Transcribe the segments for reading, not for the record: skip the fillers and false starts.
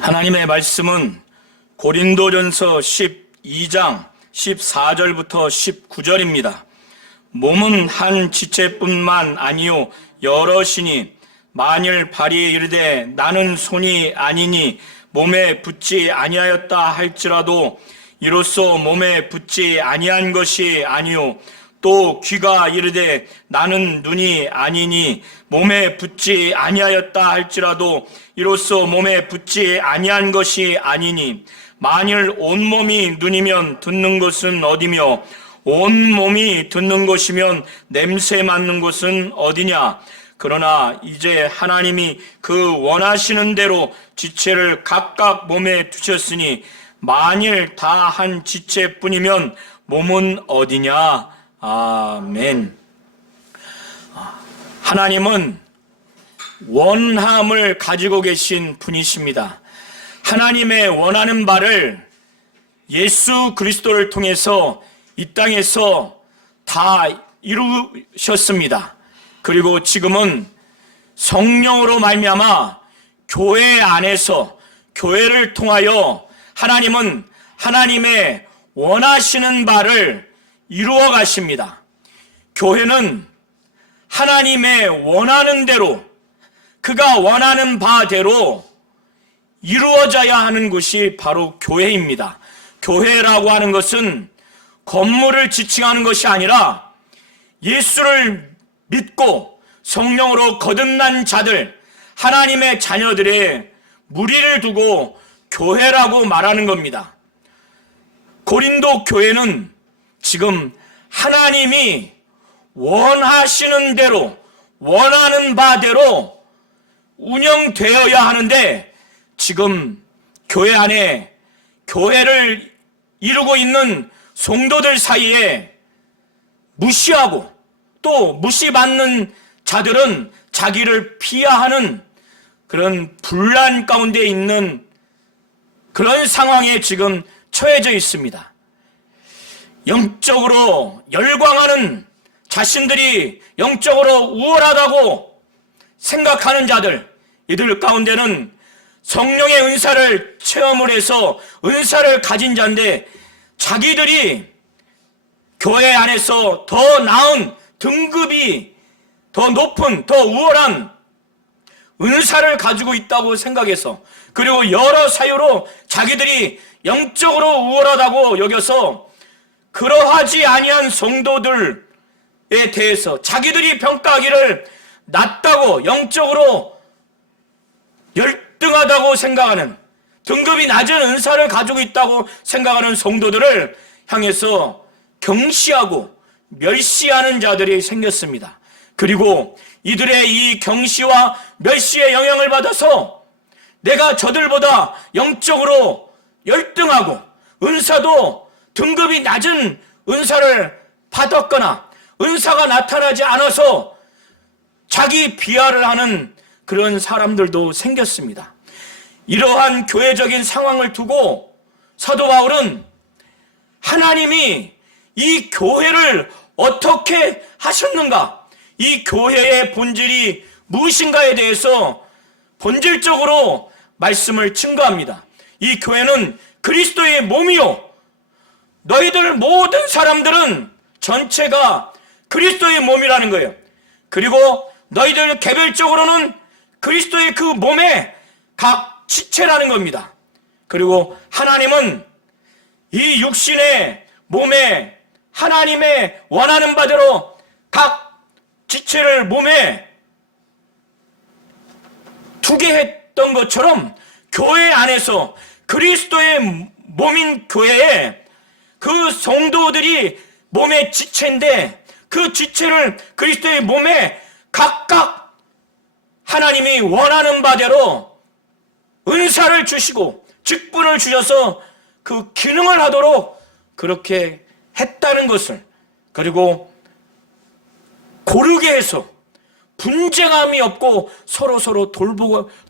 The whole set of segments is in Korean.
하나님의 말씀은 고린도전서 12장 14절부터 19절입니다. 몸은 한 지체뿐만 아니요 여럿이니 만일 발이 이르되 나는 손이 아니니 몸에 붙지 아니하였다 할지라도 이로써 몸에 붙지 아니한 것이 아니요 또 귀가 이르되 나는 눈이 아니니 몸에 붙지 아니하였다 할지라도 이로써 몸에 붙지 아니한 것이 아니니 만일 온몸이 눈이면 듣는 것은 어디며 온몸이 듣는 것이면 냄새 맡는 것은 어디냐. 그러나 이제 하나님이 그 원하시는 대로 지체를 각각 몸에 두셨으니 만일 다 한 지체뿐이면 몸은 어디냐. 아멘. 하나님은 원함을 가지고 계신 분이십니다. 하나님의 원하는 바를 예수 그리스도를 통해서 이 땅에서 다 이루셨습니다. 그리고 지금은 성령으로 말미암아 교회 안에서 교회를 통하여 하나님은 하나님의 원하시는 바를 이루어 가십니다. 교회는 하나님의 원하는 대로 그가 원하는 바대로 이루어져야 하는 것이 바로 교회입니다. 교회라고 하는 것은 건물을 지칭하는 것이 아니라 예수를 믿고 성령으로 거듭난 자들, 하나님의 자녀들의 무리를 두고 교회라고 말하는 겁니다. 고린도 교회는 지금 하나님이 원하시는 대로 원하는 바대로 운영되어야 하는데 지금 교회 안에 교회를 이루고 있는 성도들 사이에 무시하고 또 무시받는 자들은 자기를 피하는 그런 분란 가운데 있는 그런 상황에 지금 처해져 있습니다. 영적으로 열광하는 자신들이 영적으로 우월하다고 생각하는 자들, 이들 가운데는 성령의 은사를 체험을 해서 은사를 가진 자인데 자기들이 교회 안에서 더 나은 등급이 더 높은 더 우월한 은사를 가지고 있다고 생각해서 그리고 여러 사유로 자기들이 영적으로 우월하다고 여겨서 그러하지 아니한 성도들에 대해서 자기들이 평가하기를 낮다고 영적으로 열등하다고 생각하는 등급이 낮은 은사를 가지고 있다고 생각하는 성도들을 향해서 경시하고 멸시하는 자들이 생겼습니다. 그리고 이들의 이 경시와 멸시의 영향을 받아서 내가 저들보다 영적으로 열등하고 은사도 등급이 낮은 은사를 받았거나 은사가 나타나지 않아서 자기 비하를 하는 그런 사람들도 생겼습니다. 이러한 교회적인 상황을 두고 사도 바울은 하나님이 이 교회를 어떻게 하셨는가, 이 교회의 본질이 무엇인가에 대해서 본질적으로 말씀을 증거합니다. 이 교회는 그리스도의 몸이요 너희들 모든 사람들은 전체가 그리스도의 몸이라는 거예요. 그리고 너희들 개별적으로는 그리스도의 그 몸의 각 지체라는 겁니다. 그리고 하나님은 이 육신의 몸에 하나님의 원하는 바대로 각 지체를 몸에 두게 했던 것처럼 교회 안에서 그리스도의 몸인 교회에 그 성도들이 몸의 지체인데 그 지체를 그리스도의 몸에 각각 하나님이 원하는 바대로 은사를 주시고 직분을 주셔서 그 기능을 하도록 그렇게 했다는 것을, 그리고 고르게 해서 분쟁함이 없고 서로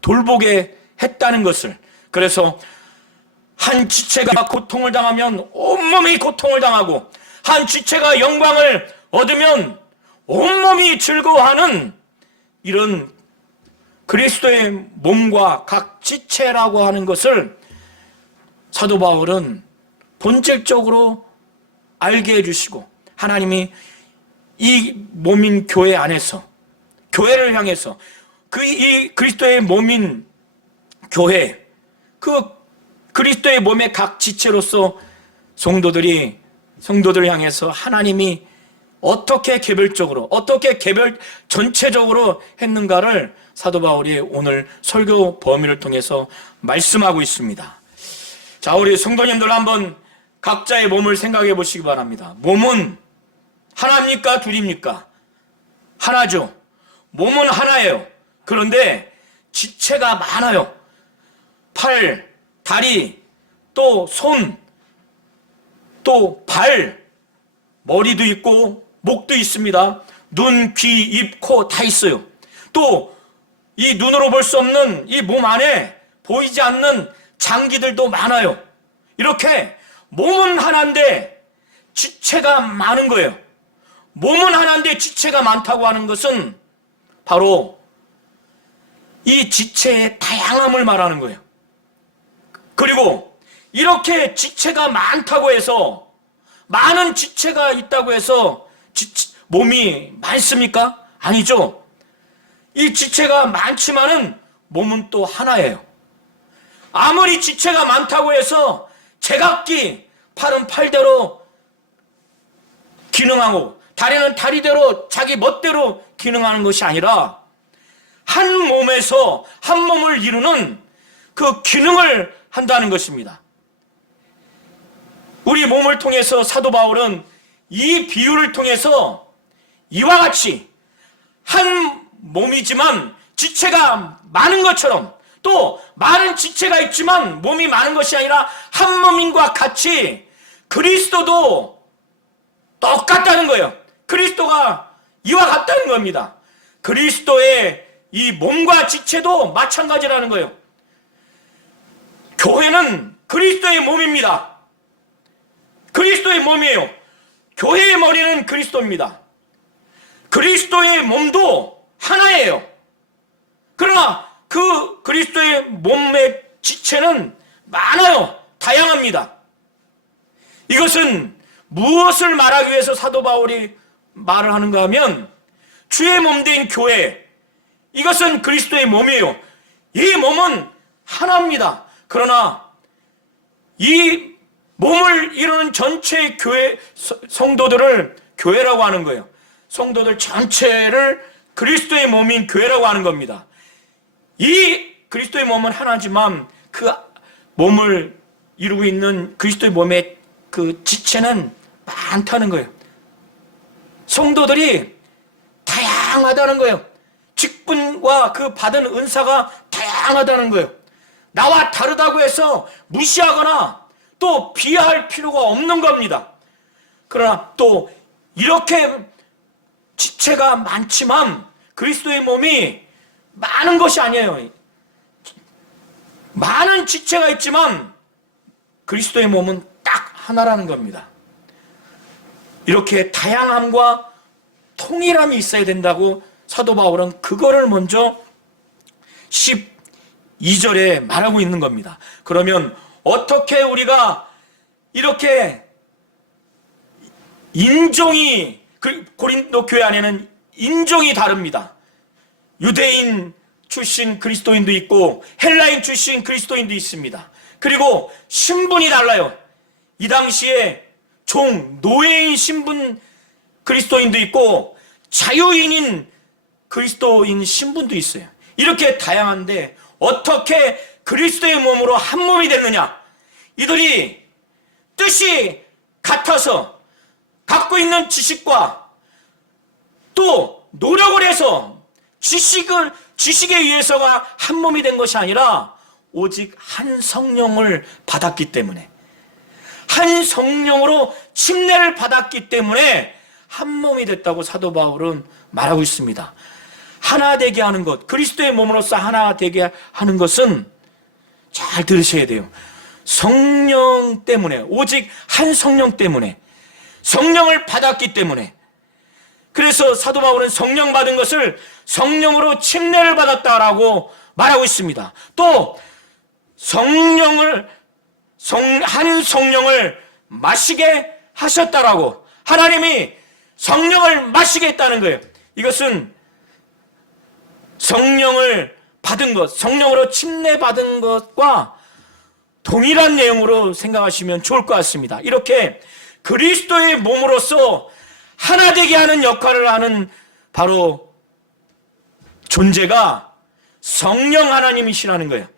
돌보게 했다는 것을, 그래서 한 지체가 고통을 당하면 온몸이 고통을 당하고 한 지체가 영광을 얻으면 온몸이 즐거워하는 이런 그리스도의 몸과 각 지체라고 하는 것을 사도 바울은 본질적으로 알게 해주시고, 하나님이 이 몸인 교회 안에서, 교회를 향해서 이 그리스도의 몸인 교회, 그 그리스도의 몸의 각 지체로서 성도들을 향해서 하나님이 어떻게 개별적으로, 어떻게 전체적으로 했는가를 사도 바울이 오늘 설교 범위를 통해서 말씀하고 있습니다. 자, 우리 성도님들 한번 각자의 몸을 생각해 보시기 바랍니다. 몸은 하나입니까? 둘입니까? 하나죠. 몸은 하나예요. 그런데 지체가 많아요. 팔, 다리, 또 손, 또 발, 머리도 있고 목도 있습니다. 눈, 귀, 입, 코 다 있어요. 또 이 눈으로 볼 수 없는 이 몸 안에 보이지 않는 장기들도 많아요. 이렇게 몸은 하나인데 지체가 많은 거예요. 몸은 하나인데 지체가 많다고 하는 것은 바로 이 지체의 다양함을 말하는 거예요. 그리고 이렇게 지체가 많다고 해서, 많은 지체가 있다고 해서 몸이 많습니까? 아니죠. 이 지체가 많지만은 몸은 또 하나예요. 아무리 지체가 많다고 해서 제각기 팔은 팔대로 기능하고 다리는 다리대로 자기 멋대로 기능하는 것이 아니라 한 몸에서 한 몸을 이루는 그 기능을 한다는 것입니다. 우리 몸을 통해서 사도 바울은 이 비유를 통해서 이와 같이 한 몸이지만 지체가 많은 것처럼, 또 많은 지체가 있지만 몸이 많은 것이 아니라 한 몸인과 같이 그리스도도 똑같다는 거예요. 그리스도가 이와 같다는 겁니다. 그리스도의 이 몸과 지체도 마찬가지라는 거예요. 교회는 그리스도의 몸입니다. 그리스도의 몸이에요. 교회의 머리는 그리스도입니다. 그리스도의 몸도 하나예요. 그러나 그 그리스도의 몸의 지체는 많아요. 다양합니다. 이것은 무엇을 말하기 위해서 사도 바울이 말을 하는가 하면, 주의 몸된 교회, 이것은 그리스도의 몸이에요. 이 몸은 하나입니다. 그러나 이 몸을 이루는 전체 교회 성도들을 교회라고 하는 거예요. 성도들 전체를 그리스도의 몸인 교회라고 하는 겁니다. 이 그리스도의 몸은 하나지만 그 몸을 이루고 있는 그리스도의 몸의 그 지체는 많다는 거예요. 성도들이 다양하다는 거예요. 직분과 그 받은 은사가 다양하다는 거예요. 나와 다르다고 해서 무시하거나 또 비하할 필요가 없는 겁니다. 그러나 또 이렇게 지체가 많지만 그리스도의 몸이 많은 것이 아니에요. 많은 지체가 있지만 그리스도의 몸은 딱 하나라는 겁니다. 이렇게 다양함과 통일함이 있어야 된다고 사도 바울은 그거를 먼저 12절에 말하고 있는 겁니다. 그러면 어떻게 우리가 이렇게 인종이, 고린도 교회 안에는 인종이 다릅니다. 유대인 출신 그리스도인도 있고 헬라인 출신 그리스도인도 있습니다. 그리고 신분이 달라요. 이 당시에 노예인 신분 그리스도인도 있고 자유인인 그리스도인 신분도 있어요. 이렇게 다양한데 어떻게 그리스도의 몸으로 한 몸이 됐느냐? 이들이 뜻이 같아서 갖고 있는 지식과 또 노력을 해서 지식에 의해서가 한 몸이 된 것이 아니라 오직 한 성령을 받았기 때문에, 한 성령으로 침례를 받았기 때문에 한 몸이 됐다고 사도 바울은 말하고 있습니다. 하나 되게 하는 것, 그리스도의 몸으로서 하나 되게 하는 것은 잘 들으셔야 돼요. 성령 때문에, 오직 한 성령 때문에, 성령을 받았기 때문에, 그래서 사도 바울은 성령 받은 것을 성령으로 침례를 받았다라고 말하고 있습니다. 또 한 성령을 마시게 하셨다라고, 하나님이 성령을 마시게 했다는 거예요. 이것은 성령을 받은 것, 성령으로 침례 받은 것과 동일한 내용으로 생각하시면 좋을 것 같습니다. 이렇게 그리스도의 몸으로서 하나 되게 하는 역할을 하는 바로 존재가 성령 하나님이시라는 거예요.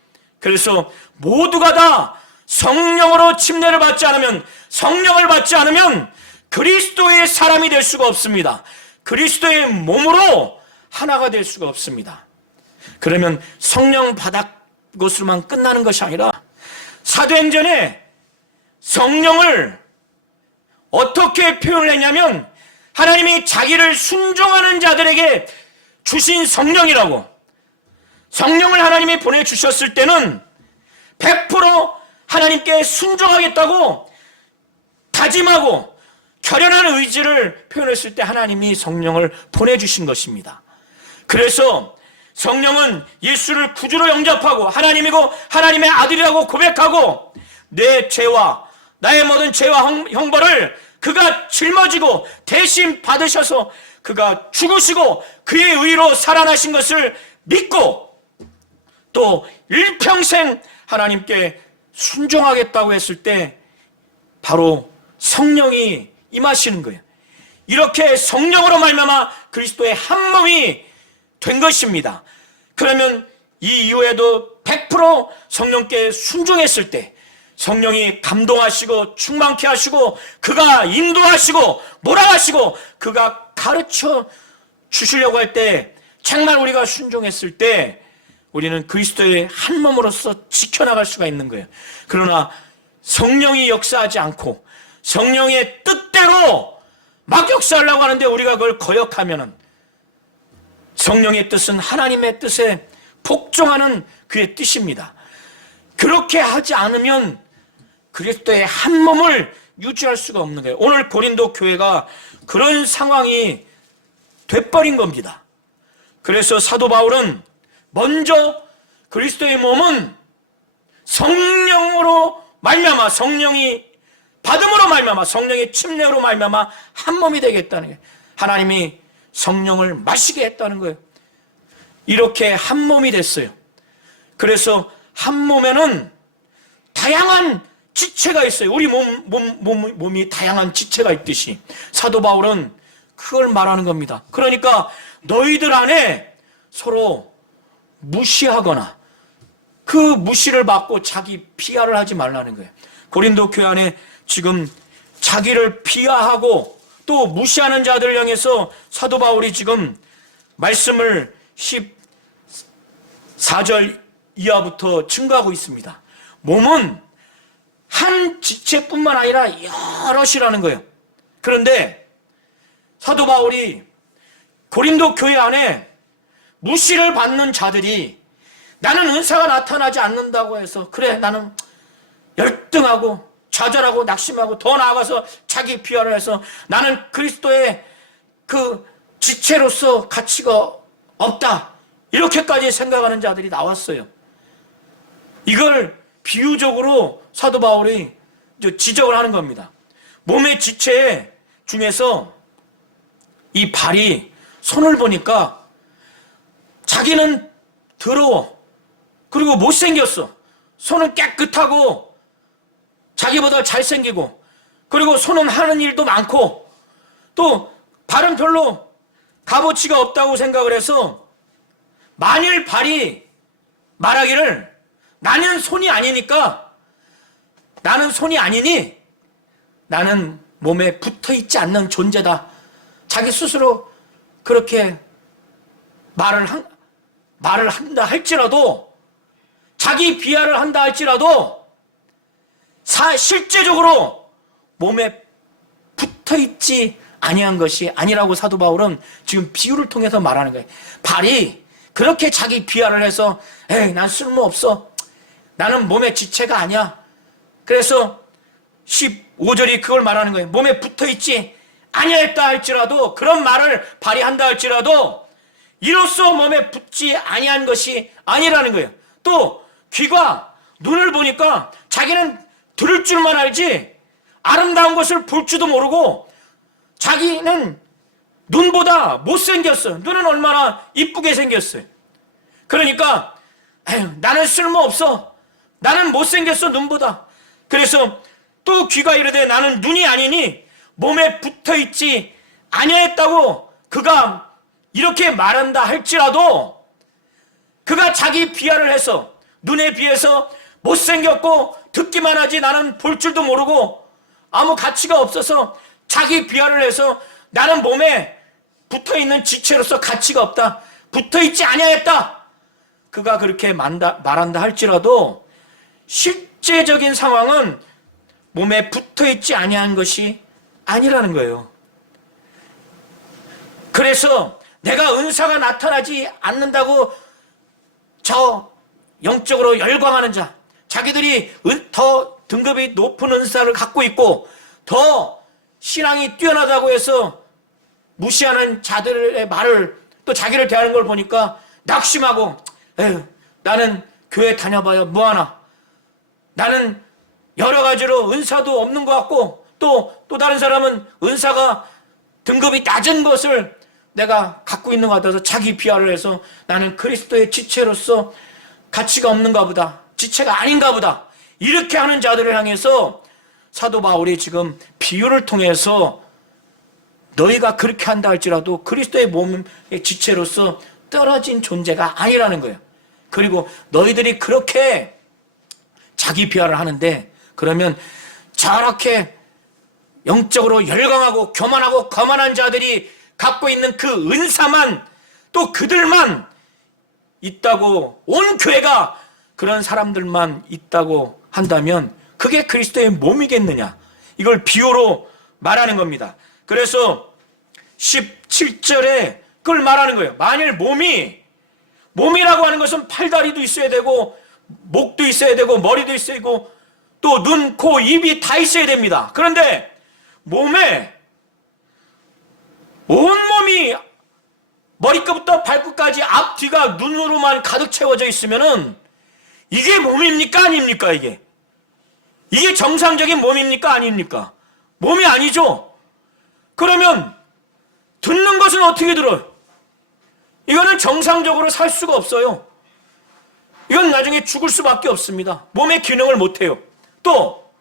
그래서 모두가 다 성령으로 침례를 받지 않으면, 성령을 받지 않으면 그리스도의 사람이 될 수가 없습니다. 그리스도의 몸으로 하나가 될 수가 없습니다. 그러면 성령 받은 것으로만 끝나는 것이 아니라 사도행전에 성령을 어떻게 표현을 했냐면, 하나님이 자기를 순종하는 자들에게 주신 성령이라고. 성령을 하나님이 보내주셨을 때는 100% 하나님께 순종하겠다고 다짐하고 결연한 의지를 표현했을 때 하나님이 성령을 보내주신 것입니다. 그래서 성령은 예수를 구주로 영접하고 하나님이고 하나님의 아들이라고 고백하고 내 죄와 나의 모든 죄와 형벌을 그가 짊어지고 대신 받으셔서 그가 죽으시고 그의 의로 살아나신 것을 믿고 또 일평생 하나님께 순종하겠다고 했을 때 바로 성령이 임하시는 거예요. 이렇게 성령으로 말미암아 그리스도의 한 몸이 된 것입니다. 그러면 이 이후에도 100% 성령께 순종했을 때 성령이 감동하시고 충만케 하시고 그가 인도하시고 몰아가시고 그가 가르쳐 주시려고 할 때 정말 우리가 순종했을 때 우리는 그리스도의 한 몸으로서 지켜나갈 수가 있는 거예요. 그러나 성령이 역사하지 않고 성령의 뜻대로 막 역사하려고 하는데 우리가 그걸 거역하면은 성령의 뜻은 하나님의 뜻에 복종하는 그의 뜻입니다. 그렇게 하지 않으면 그리스도의 한 몸을 유지할 수가 없는 거예요. 오늘 고린도 교회가 그런 상황이 돼버린 겁니다. 그래서 사도 바울은 먼저 그리스도의 몸은 성령으로 말미암아, 성령이 받음으로 말미암아, 성령의 침례로 말미암아 한 몸이 되겠다는 거예요. 하나님이 성령을 마시게 했다는 거예요. 이렇게 한 몸이 됐어요. 그래서 한 몸에는 다양한 지체가 있어요. 우리 몸이 다양한 지체가 있듯이 사도 바울은 그걸 말하는 겁니다. 그러니까 너희들 안에 서로 무시하거나 그 무시를 받고 자기 비하를 하지 말라는 거예요. 고린도 교회 안에 지금 자기를 비하하고 또 무시하는 자들을 향해서 사도 바울이 지금 말씀을 14절 이하부터 증거하고 있습니다. 몸은 한 지체뿐만 아니라 여럿이라는 거예요. 그런데 사도 바울이 고린도 교회 안에 무시를 받는 자들이 나는 은사가 나타나지 않는다고 해서 그래 나는 열등하고 좌절하고 낙심하고 더 나아가서 자기 비하를 해서 나는 그리스도의 그 지체로서 가치가 없다 이렇게까지 생각하는 자들이 나왔어요. 이걸 비유적으로 사도 바울이 지적을 하는 겁니다. 몸의 지체 중에서 이 발이 손을 보니까 자기는 더러워. 그리고 못생겼어. 손은 깨끗하고 자기보다 잘생기고 그리고 손은 하는 일도 많고 또 발은 별로 값어치가 없다고 생각을 해서 만일 발이 말하기를 나는 손이 아니니까 나는 손이 아니니 나는 몸에 붙어있지 않는 존재다. 자기 스스로 그렇게 말을 한다 할지라도 자기 비하를 한다 할지라도 실제적으로 몸에 붙어있지 아니한 것이 아니라고 사도 바울은 지금 비유를 통해서 말하는 거예요. 발이 그렇게 자기 비하를 해서 에이 난 쓸모없어. 나는 몸의 지체가 아니야. 그래서 15절이 그걸 말하는 거예요. 몸에 붙어있지 아니했다 할지라도, 그런 말을 발휘한다 할지라도 이로써 몸에 붙지 아니한 것이 아니라는 거예요. 또 귀가 눈을 보니까 자기는 들을 줄만 알지 아름다운 것을 볼 줄도 모르고 자기는 눈보다 못생겼어요. 눈은 얼마나 이쁘게 생겼어요. 그러니까 에휴, 나는 쓸모없어. 나는 못생겼어 눈보다. 그래서 또 귀가 이르되 나는 눈이 아니니 몸에 붙어있지 아니했다고 그가 이렇게 말한다 할지라도 그가 자기 비하를 해서 눈에 비해서 못생겼고 듣기만 하지 나는 볼 줄도 모르고 아무 가치가 없어서 자기 비하를 해서 나는 몸에 붙어있는 지체로서 가치가 없다. 붙어있지 아니하였다. 그가 그렇게 말한다 할지라도 실제적인 상황은 몸에 붙어있지 아니한 것이 아니라는 거예요. 그래서 내가 은사가 나타나지 않는다고 저 영적으로 열광하는 자, 자기들이 더 등급이 높은 은사를 갖고 있고 더 신앙이 뛰어나다고 해서 무시하는 자들의 말을 또 자기를 대하는 걸 보니까 낙심하고 에휴, 나는 교회 다녀봐야 뭐하나. 나는 여러 가지로 은사도 없는 것 같고 또 다른 사람은 은사가 등급이 낮은 것을 내가 갖고 있는 것 같아서 자기 비하를 해서 나는 그리스도의 지체로서 가치가 없는가 보다. 지체가 아닌가 보다. 이렇게 하는 자들을 향해서 사도 바울이 지금 비유를 통해서 너희가 그렇게 한다 할지라도 그리스도의 몸의 지체로서 떨어진 존재가 아니라는 거예요. 그리고 너희들이 그렇게 자기 비하를 하는데 그러면 저렇게 영적으로 열광하고 교만하고 거만한 자들이 갖고 있는 그 은사만 또 그들만 있다고 온 교회가 그런 사람들만 있다고 한다면 그게 그리스도의 몸이겠느냐. 이걸 비유로 말하는 겁니다. 그래서 17절에 그걸 말하는 거예요. 만일 몸이라고 하는 것은 팔다리도 있어야 되고 목도 있어야 되고 머리도 있어야 되고 또 눈, 코, 입이 다 있어야 됩니다. 그런데 몸에 온몸이 머리끝부터 발끝까지 앞뒤가 눈으로만 가득 채워져 있으면은 이게 몸입니까 아닙니까? 이게 정상적인 몸입니까 아닙니까? 몸이 아니죠. 그러면 듣는 것은 어떻게 들어요? 이거는 정상적으로 살 수가 없어요. 이건 나중에 죽을 수밖에 없습니다. 몸의 기능을 못해요. 또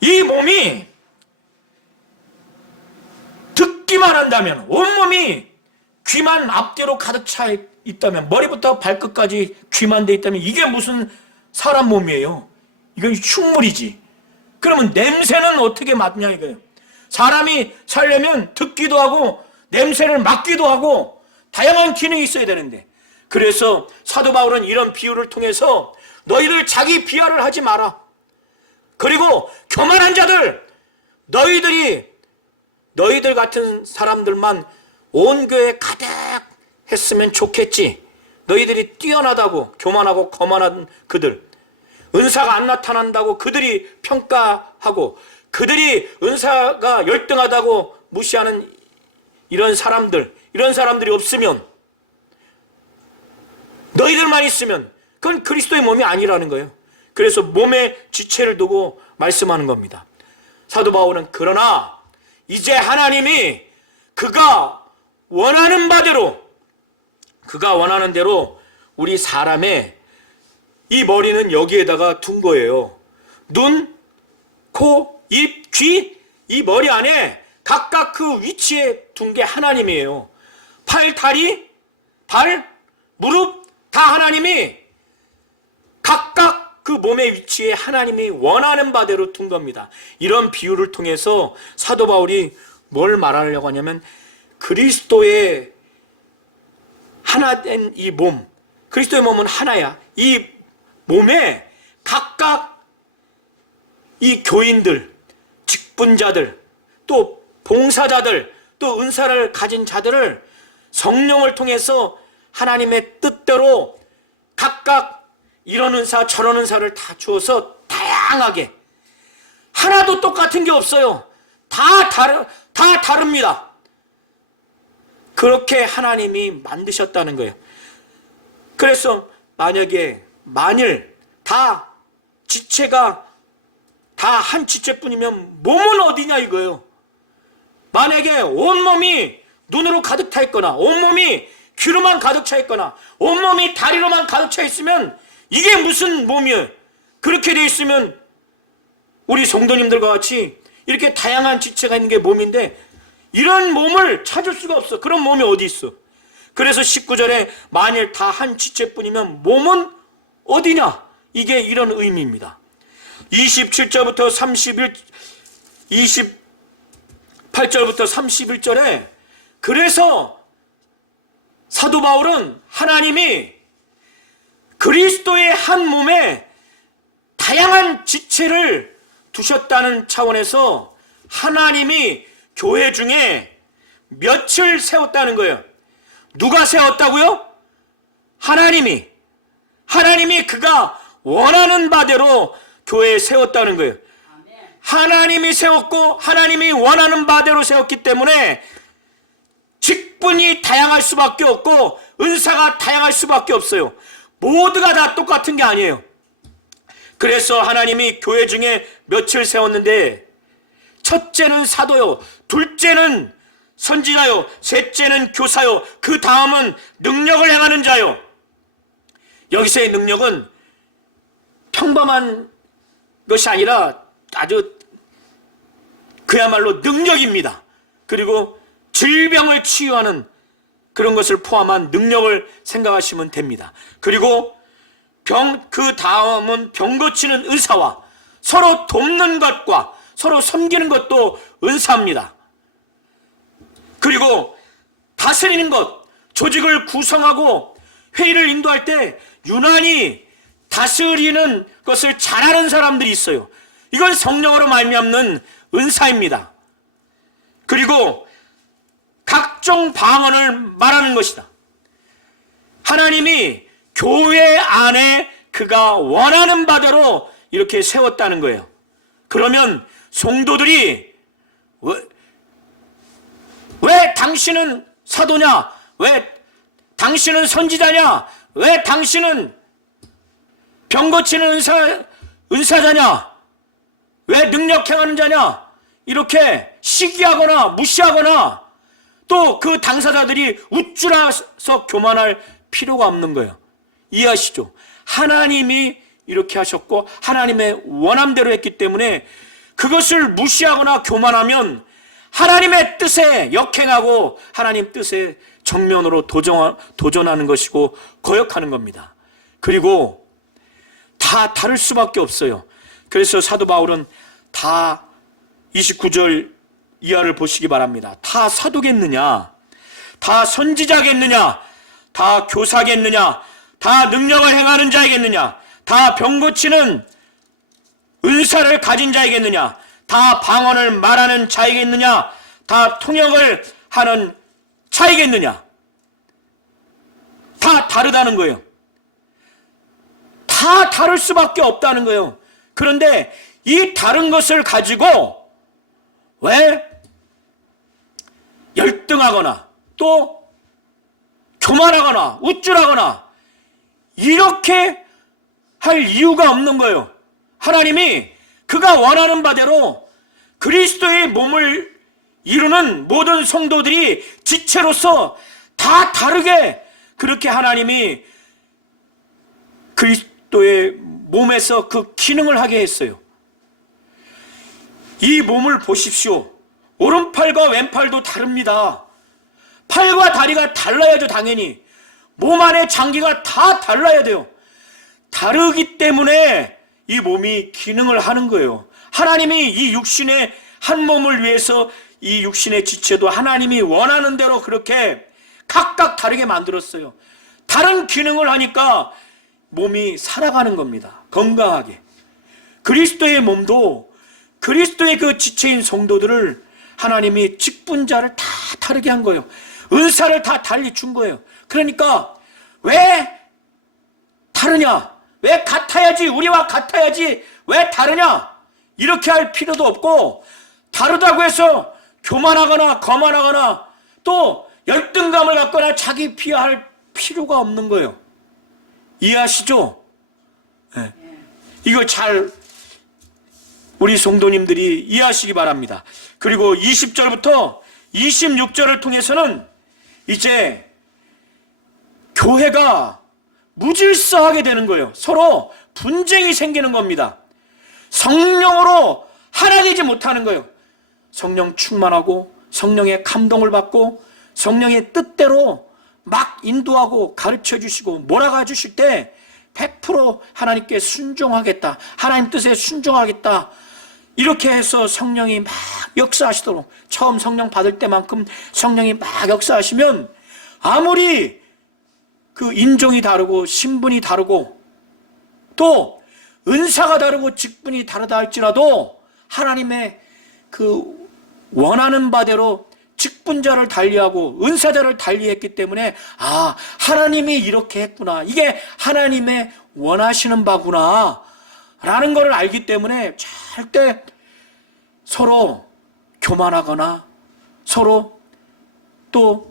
이 몸이 듣기만 한다면 온몸이 귀만 앞뒤로 가득 차 있다면 머리부터 발끝까지 귀만 돼 있다면 이게 무슨 사람 몸이에요? 이건 흉물이지. 그러면 냄새는 어떻게 맡냐 이거예요. 사람이 살려면 듣기도 하고 냄새를 맡기도 하고 다양한 기능이 있어야 되는데 그래서 사도 바울은 이런 비유를 통해서 너희들 자기 비하를 하지 마라. 그리고 교만한 자들 너희들 같은 사람들만 온 교회에 가득 했으면 좋겠지. 너희들이 뛰어나다고 교만하고 거만한 그들 은사가 안 나타난다고 그들이 평가하고 그들이 은사가 열등하다고 무시하는 이런 사람들이 없으면 너희들만 있으면 그건 그리스도의 몸이 아니라는 거예요. 그래서 몸의 지체를 두고 말씀하는 겁니다. 사도 바울은 그러나 이제 하나님이 그가 원하는 대로 우리 사람의 이 머리는 여기에다가 둔 거예요. 눈, 코, 입, 귀, 이 머리 안에 각각 그 위치에 둔 게 하나님이에요. 팔, 다리, 발, 무릎 다 하나님이 각각 그 몸의 위치에 하나님이 원하는 바대로 둔 겁니다. 이런 비유를 통해서 사도 바울이 뭘 말하려고 하냐면 그리스도의 하나 된 이 몸, 그리스도의 몸은 하나야. 이 몸에 각각 이 교인들, 직분자들, 또 봉사자들, 또 은사를 가진 자들을 성령을 통해서 하나님의 뜻대로 각각 이런 은사 저런 은사를 다 주어서 다양하게 하나도 똑같은 게 없어요. 다 다 다릅니다. 그렇게 하나님이 만드셨다는 거예요. 그래서 만일 다 지체가 다 한 지체뿐이면 몸은 어디냐 이거예요. 만약에 온몸이 눈으로 가득 차 있거나 온몸이 귀로만 가득 차 있거나 온몸이 다리로만 가득 차 있으면 이게 무슨 몸이에요? 그렇게 돼 있으면 우리 성도님들과 같이 이렇게 다양한 지체가 있는 게 몸인데 이런 몸을 찾을 수가 없어. 그런 몸이 어디 있어? 그래서 19절에 만일 다 한 지체뿐이면 몸은 어디냐? 이게 이런 의미입니다. 27절부터 28절부터 31절에 그래서 사도 바울은 하나님이 그리스도의 한 몸에 다양한 지체를 두셨다는 차원에서 하나님이 교회 중에 몇을 세웠다는 거예요. 누가 세웠다고요? 하나님이 그가 원하는 바대로 교회에 세웠다는 거예요. 하나님이 세웠고 하나님이 원하는 바대로 세웠기 때문에 직분이 다양할 수밖에 없고 은사가 다양할 수밖에 없어요. 모두가 다 똑같은 게 아니에요. 그래서 하나님이 교회 중에 몇을 세웠는데 첫째는 사도요, 둘째는 선지자요, 셋째는 교사요, 그 다음은 능력을 행하는 자요. 여기서의 능력은 평범한 것이 아니라 아주 그야말로 능력입니다. 그리고 질병을 치유하는 그런 것을 포함한 능력을 생각하시면 됩니다. 그리고 그 다음은 병 고치는 은사와 서로 돕는 것과 서로 섬기는 것도 은사입니다. 그리고 다스리는 것, 조직을 구성하고 회의를 인도할 때 유난히 다스리는 것을 잘하는 사람들이 있어요. 이건 성령으로 말미암는 은사입니다. 그리고 각종 방언을 말하는 것이다. 하나님이 교회 안에 그가 원하는 바대로 이렇게 세웠다는 거예요. 그러면 성도들이 왜 당신은 사도냐? 왜 당신은 선지자냐? 왜 당신은 병 고치는 은사자냐? 왜 능력 행하는 자냐? 이렇게 시기하거나 무시하거나 또 그 당사자들이 우쭐해서 교만할 필요가 없는 거예요. 이해하시죠? 하나님이 이렇게 하셨고 하나님의 원함대로 했기 때문에 그것을 무시하거나 교만하면 하나님의 뜻에 역행하고 하나님 뜻에 정면으로 도전하는 것이고 거역하는 겁니다. 그리고 다 다를 수밖에 없어요. 그래서 사도 바울은 다 29절 이하를 보시기 바랍니다. 다 사도겠느냐? 다 선지자겠느냐? 다 교사겠느냐? 다 능력을 행하는 자이겠느냐? 다 병 고치는 은사를 가진 자이겠느냐? 다 방언을 말하는 자이겠느냐? 다 통역을 하는 자이겠느냐? 다 다르다는 거예요. 다 다를 수밖에 없다는 거예요. 그런데 이 다른 것을 가지고 왜 열등하거나 또 교만하거나 우쭐하거나 이렇게 할 이유가 없는 거예요. 하나님이 그가 원하는 바대로 그리스도의 몸을 이루는 모든 성도들이 지체로서 다 다르게 그렇게 하나님이 그리스도의 몸에서 그 기능을 하게 했어요. 이 몸을 보십시오. 오른팔과 왼팔도 다릅니다. 팔과 다리가 달라야죠, 당연히. 몸 안의 장기가 다 달라야 돼요. 다르기 때문에 이 몸이 기능을 하는 거예요. 하나님이 이 육신의 한 몸을 위해서 이 육신의 지체도 하나님이 원하는 대로 그렇게 각각 다르게 만들었어요. 다른 기능을 하니까 몸이 살아가는 겁니다. 건강하게. 그리스도의 몸도 그리스도의 그 지체인 성도들을 하나님이 직분자를 다 다르게 한 거예요. 은사를 다 달리 준 거예요. 그러니까 왜 다르냐? 왜 같아야지? 우리와 같아야지? 왜 다르냐? 이렇게 할 필요도 없고 다르다고 해서 교만하거나 거만하거나 또 열등감을 갖거나 자기 비하할 필요가 없는 거예요. 이해하시죠? 네. 이거 잘 우리 성도님들이 이해하시기 바랍니다. 그리고 20절부터 26절을 통해서는 이제 교회가 무질서하게 되는 거예요. 서로 분쟁이 생기는 겁니다. 성령으로 하나 되지 못하는 거예요. 성령 충만하고 성령의 감동을 받고 성령의 뜻대로 막 인도하고 가르쳐 주시고 몰아가 주실 때 100% 하나님께 순종하겠다, 하나님 뜻에 순종하겠다, 이렇게 해서 성령이 막 역사하시도록, 처음 성령 받을 때만큼 성령이 막 역사하시면 아무리 그 인종이 다르고 신분이 다르고 또 은사가 다르고 직분이 다르다 할지라도 하나님의 그 원하는 바대로 직분자를 달리하고 은사자를 달리했기 때문에 아, 하나님이 이렇게 했구나, 이게 하나님의 원하시는 바구나 라는 것을 알기 때문에 절대 서로 교만하거나 서로 또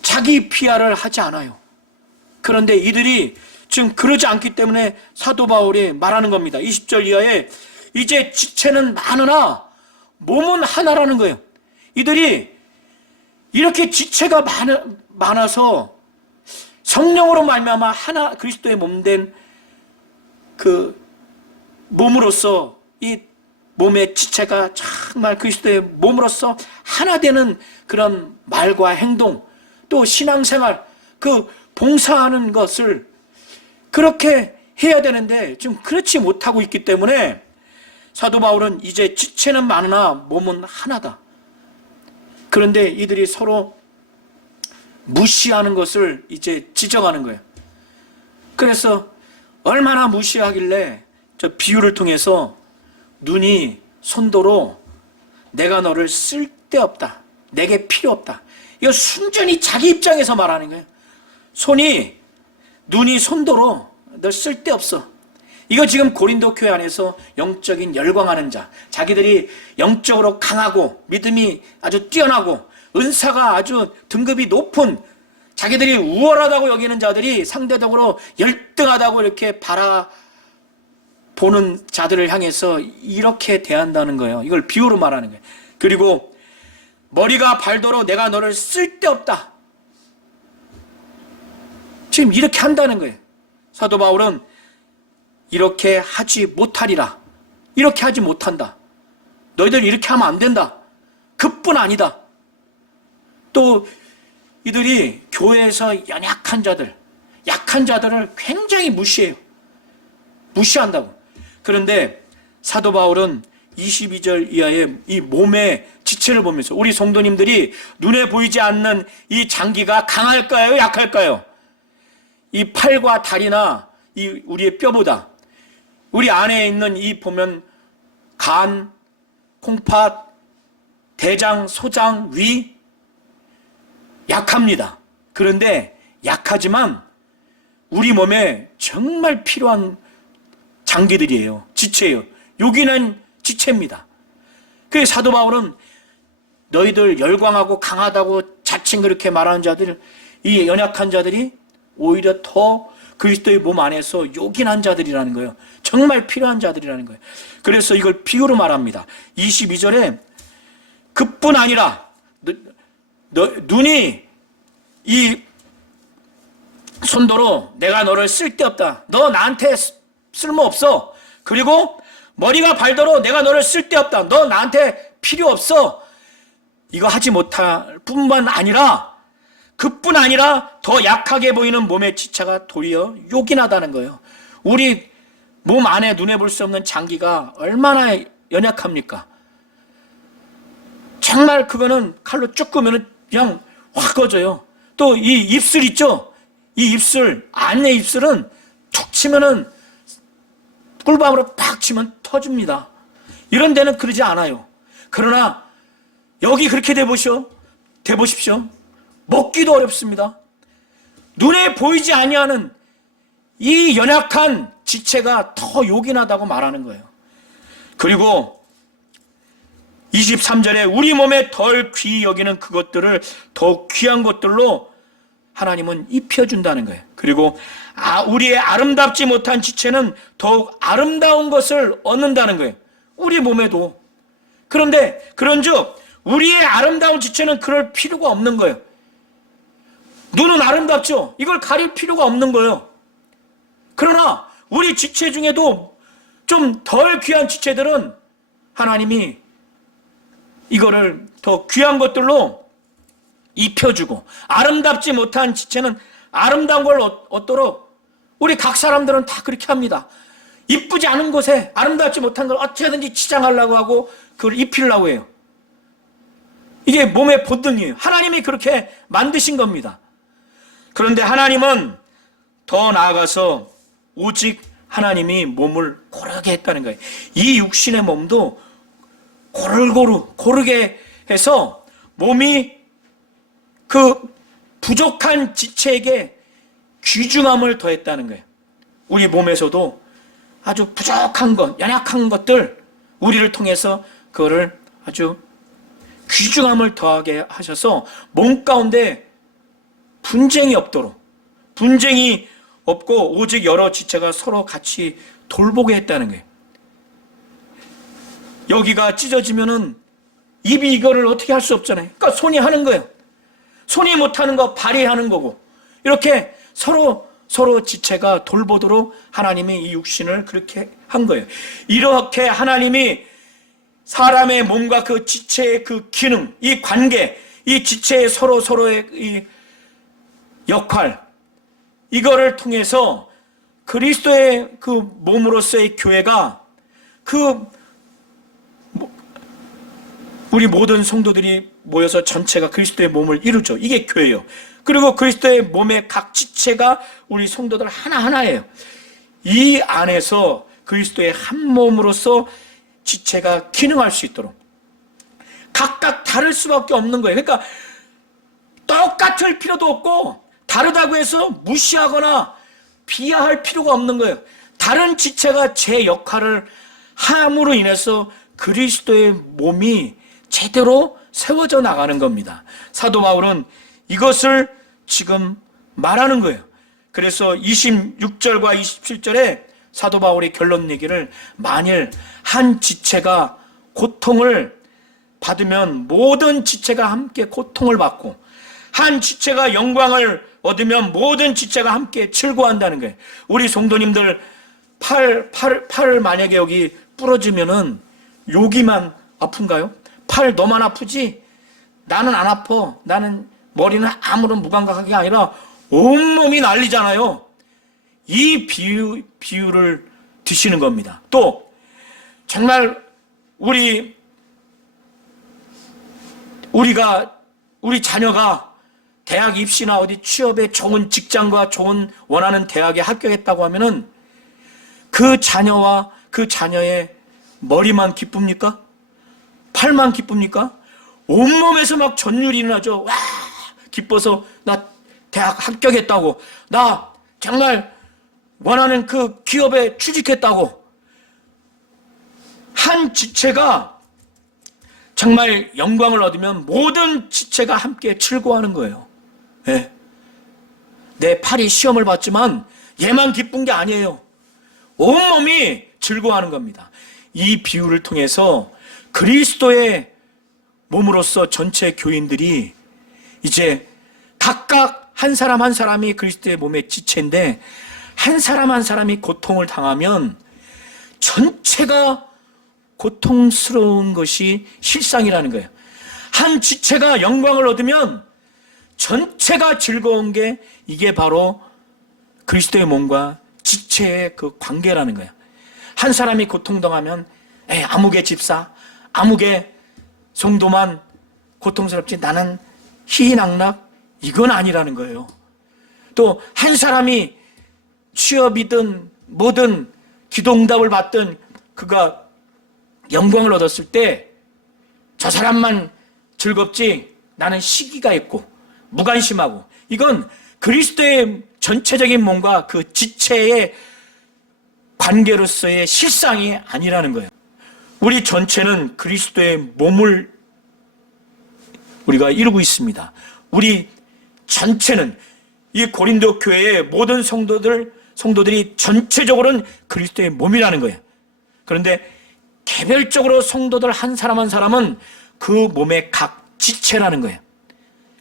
자기 비하를 하지 않아요. 그런데 이들이 지금 그러지 않기 때문에 사도 바울이 말하는 겁니다. 20절 이하에 이제 지체는 많으나 몸은 하나라는 거예요. 이들이 이렇게 지체가 많아서 성령으로 말미암아 하나 그리스도의 몸된 그 몸으로서 이 몸의 지체가 정말 그리스도의 몸으로서 하나 되는 그런 말과 행동, 또 신앙생활, 그 봉사하는 것을 그렇게 해야 되는데 지금 그렇지 못하고 있기 때문에 사도 바울은 이제 지체는 많으나 몸은 하나다. 그런데 이들이 서로 무시하는 것을 이제 지적하는 거예요. 그래서 얼마나 무시하길래 저 비유를 통해서 눈이 손도로 내가 너를 쓸데없다, 내게 필요 없다, 이거 순전히 자기 입장에서 말하는 거예요. 눈이 손도로 너 쓸데없어. 이거 지금 고린도 교회 안에서 영적인 열광하는 자, 자기들이 영적으로 강하고 믿음이 아주 뛰어나고 은사가 아주 등급이 높은, 자기들이 우월하다고 여기는 자들이 상대적으로 열등하다고 이렇게 바라보는 자들을 향해서 이렇게 대한다는 거예요. 이걸 비유로 말하는 거예요. 그리고 머리가 발도로 내가 너를 쓸데없다, 지금 이렇게 한다는 거예요. 사도 바울은 이렇게 하지 못하리라, 이렇게 하지 못한다, 너희들 이렇게 하면 안 된다, 그뿐 아니다. 또 이들이 교회에서 연약한 자들, 약한 자들을 굉장히 무시한다고. 그런데 사도 바울은 22절 이하의 이 몸의 지체를 보면서 우리 성도님들이 눈에 보이지 않는 이 장기가 강할까요, 약할까요? 이 팔과 다리나 이 우리의 뼈보다 우리 안에 있는 이 보면 간, 콩팥, 대장, 소장, 위 약합니다. 그런데 약하지만 우리 몸에 정말 필요한 장기들이에요. 지체예요. 여기는 지체입니다. 그래서 사도 바울은 너희들 열광하고 강하다고 자칭 그렇게 말하는 자들, 이 연약한 자들이 오히려 더 그리스도의 몸 안에서 요긴한 자들이라는 거예요. 정말 필요한 자들이라는 거예요. 그래서 이걸 비유로 말합니다. 22절에 그뿐 아니라 눈이 이 손도로 내가 너를 쓸데없다, 너 나한테 쓸모없어. 그리고 머리가 발도로 내가 너를 쓸데없다, 너 나한테 필요 없어. 이거 하지 못할 뿐만 아니라, 그뿐 아니라 더 약하게 보이는 몸의 지체가 도리어 요긴하다는 거예요. 우리 몸 안에 눈에 볼 수 없는 장기가 얼마나 연약합니까? 정말 그거는 칼로 쭉 끄면 그냥 확 꺼져요. 또 이 입술 있죠? 이 입술, 안에 입술은 툭 치면은 꿀밤으로 팍 치면 터집니다. 이런 데는 그러지 않아요. 그러나 여기 그렇게 돼보십시오. 먹기도 어렵습니다. 눈에 보이지 아니하는 이 연약한 지체가 더 요긴하다고 말하는 거예요. 그리고 23절에 우리 몸에 덜 귀히 여기는 그것들을 더욱 귀한 것들로 하나님은 입혀준다는 거예요. 그리고 우리의 아름답지 못한 지체는 더욱 아름다운 것을 얻는다는 거예요. 우리 몸에도. 그런데 그런즉 우리의 아름다운 지체는 그럴 필요가 없는 거예요. 눈은 아름답죠. 이걸 가릴 필요가 없는 거예요. 그러나 우리 지체 중에도 좀 덜 귀한 지체들은 하나님이 이거를 더 귀한 것들로 입혀주고, 아름답지 못한 지체는 아름다운 걸 얻도록 우리 각 사람들은 다 그렇게 합니다. 이쁘지 않은 곳에 아름답지 못한 걸 어떻게든지 치장하려고 하고 그걸 입히려고 해요. 이게 몸의 본능이에요. 하나님이 그렇게 만드신 겁니다. 그런데 하나님은 더 나아가서 오직 하나님이 몸을 고르게 했다는 거예요. 이 육신의 몸도 고르게 해서 몸이 그 부족한 지체에게 귀중함을 더했다는 거예요. 우리 몸에서도 아주 부족한 것, 연약한 것들 우리를 통해서 그거를 아주 귀중함을 더하게 하셔서 몸 가운데 분쟁이 없도록, 분쟁이 없고 오직 여러 지체가 서로 같이 돌보게 했다는 거예요. 여기가 찢어지면은 입이 이거를 어떻게 할 수 없잖아요. 그러니까 손이 하는 거예요. 손이 못하는 거 발이 하는 거고, 이렇게 서로 지체가 돌보도록 하나님이 이 육신을 그렇게 한 거예요. 이렇게 하나님이 사람의 몸과 그 지체의 그 기능, 이 관계, 이 지체의 서로의 이 역할, 이거를 통해서 그리스도의 그 몸으로서의 교회가 우리 모든 성도들이 모여서 전체가 그리스도의 몸을 이루죠. 이게 교회예요. 그리고 그리스도의 몸의 각 지체가 우리 성도들 하나하나예요. 이 안에서 그리스도의 한 몸으로서 지체가 기능할 수 있도록 각각 다를 수밖에 없는 거예요. 그러니까 똑같을 필요도 없고 다르다고 해서 무시하거나 비하할 필요가 없는 거예요. 다른 지체가 제 역할을 함으로 인해서 그리스도의 몸이 제대로 세워져 나가는 겁니다. 사도 바울은 이것을 지금 말하는 거예요. 그래서 26절과 27절에 사도 바울이 결론 얘기를, 만일 한 지체가 고통을 받으면 모든 지체가 함께 고통을 받고, 한 지체가 영광을 얻으면 모든 지체가 함께 즐거워한다는 거예요. 우리 성도님들 팔을 만약에 여기 부러지면은 여기만 아픈가요? 팔 너만 아프지? 나는 안 아파. 나는 머리는 아무런 무감각하게 아니라 온몸이 난리잖아요. 이 비유를 드시는 겁니다. 또 정말 우리 자녀가 대학 입시나 어디 취업에 좋은 직장과 좋은 원하는 대학에 합격했다고 하면은 그 자녀와 그 자녀의 머리만 기쁩니까? 팔만 기쁩니까? 온몸에서 막 전율이 나죠. 와, 기뻐서 나 대학 합격했다고, 나 정말 원하는 그 기업에 취직했다고. 한 지체가 정말 영광을 얻으면 모든 지체가 함께 즐거워하는 거예요. 네. 내 팔이 시험을 봤지만 얘만 기쁜 게 아니에요. 온몸이 즐거워하는 겁니다. 이 비유를 통해서 그리스도의 몸으로서 전체 교인들이 이제 각각 한 사람 한 사람이 그리스도의 몸의 지체인데, 한 사람 한 사람이 고통을 당하면 전체가 고통스러운 것이 실상이라는 거예요. 한 지체가 영광을 얻으면 전체가 즐거운 게, 이게 바로 그리스도의 몸과 지체의 그 관계라는 거예요. 한 사람이 고통당하면 아무개 집사, 아무개 성도만 고통스럽지 나는 희희낙낙, 이건 아니라는 거예요. 또 한 사람이 취업이든 뭐든 기도응답을 받든 그가 영광을 얻었을 때 저 사람만 즐겁지 나는 시기가 있고 무관심하고, 이건 그리스도의 전체적인 몸과 그 지체의 관계로서의 실상이 아니라는 거예요. 우리 전체는 그리스도의 몸을 우리가 이루고 있습니다. 우리 전체는 이 고린도 교회의 모든 성도들이 전체적으로는 그리스도의 몸이라는 거예요. 그런데 개별적으로 성도들 한 사람 한 사람은 그 몸의 각 지체라는 거예요.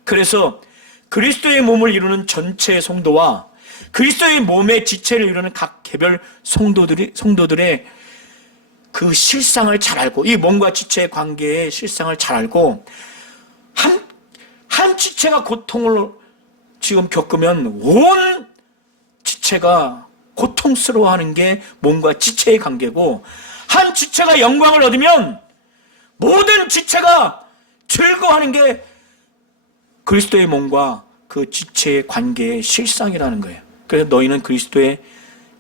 그래서 그리스도의 몸을 이루는 전체 성도와 그리스도의 몸의 지체를 이루는 각 개별 성도들의 그 실상을 잘 알고, 이 몸과 지체의 관계의 실상을 잘 알고, 한 지체가 고통을 지금 겪으면 온 지체가 고통스러워하는 게 몸과 지체의 관계고, 한 지체가 영광을 얻으면 모든 지체가 즐거워하는 게 그리스도의 몸과 그 지체의 관계의 실상이라는 거예요. 그래서 너희는 그리스도의,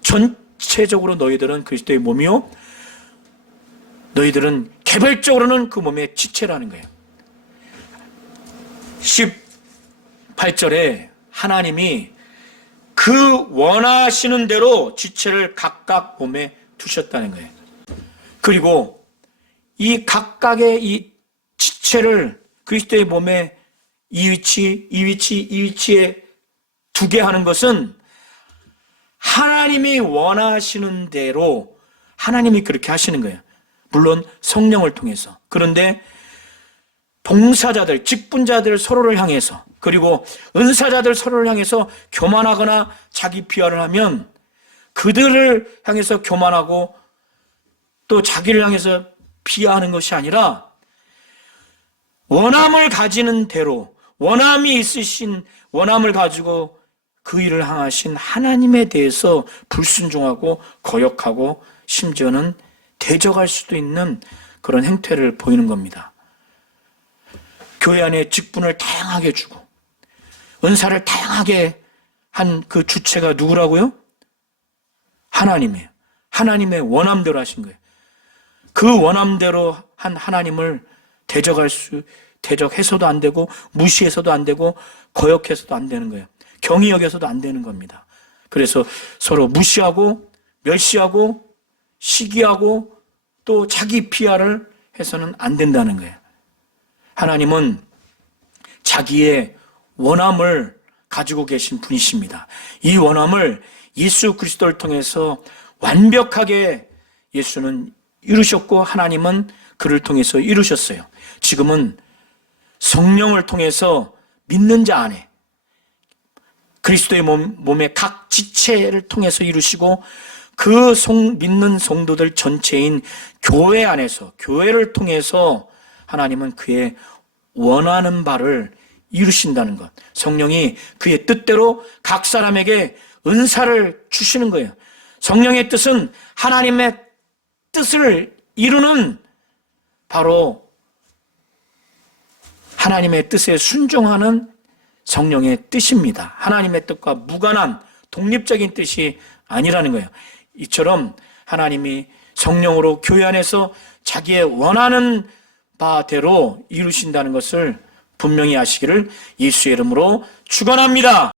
전체적으로 너희들은 그리스도의 몸이요, 너희들은 개별적으로는 그 몸의 지체라는 거예요. 18절에 하나님이 그 원하시는 대로 지체를 각각 몸에 두셨다는 거예요. 그리고 이 각각의 이 지체를 그리스도의 몸에 이 위치에 두게 하는 것은 하나님이 원하시는 대로 하나님이 그렇게 하시는 거예요. 물론 성령을 통해서. 그런데 봉사자들, 직분자들 서로를 향해서, 그리고 은사자들 서로를 향해서 교만하거나 자기 비하를 하면 그들을 향해서 교만하고 또 자기를 향해서 비하하는 것이 아니라 원함을 가지는 대로, 원함이 있으신, 원함을 가지고 그 일을 행하신 하나님에 대해서 불순종하고 거역하고 심지어는 대적할 수도 있는 그런 행태를 보이는 겁니다. 교회 안에 직분을 다양하게 주고 은사를 다양하게 한 그 주체가 누구라고요? 하나님이에요. 하나님의 원함대로 하신 거예요. 그 원함대로 한 하나님을 대적해서도 안 되고, 무시해서도 안 되고, 거역해서도 안 되는 거예요. 경히 여겨서도 안 되는 겁니다. 그래서 서로 무시하고 멸시하고 시기하고 또 자기 비하를 해서는 안 된다는 거예요. 하나님은 자기의 원함을 가지고 계신 분이십니다. 이 원함을 예수 그리스도를 통해서 완벽하게 예수는 이루셨고 하나님은 그를 통해서 이루셨어요. 지금은 성령을 통해서 믿는 자 안에 그리스도의 몸의 각 지체를 통해서 이루시고 그 믿는 성도들 전체인 교회 안에서, 교회를 통해서 하나님은 그의 원하는 바를 이루신다는 것. 성령이 그의 뜻대로 각 사람에게 은사를 주시는 거예요. 성령의 뜻은 하나님의 뜻을 이루는 바로 하나님의 뜻에 순종하는 성령의 뜻입니다. 하나님의 뜻과 무관한 독립적인 뜻이 아니라는 거예요. 이처럼 하나님이 성령으로 교회 안에서 자기의 원하는 바대로 이루신다는 것을 분명히 아시기를 예수의 이름으로 축원합니다.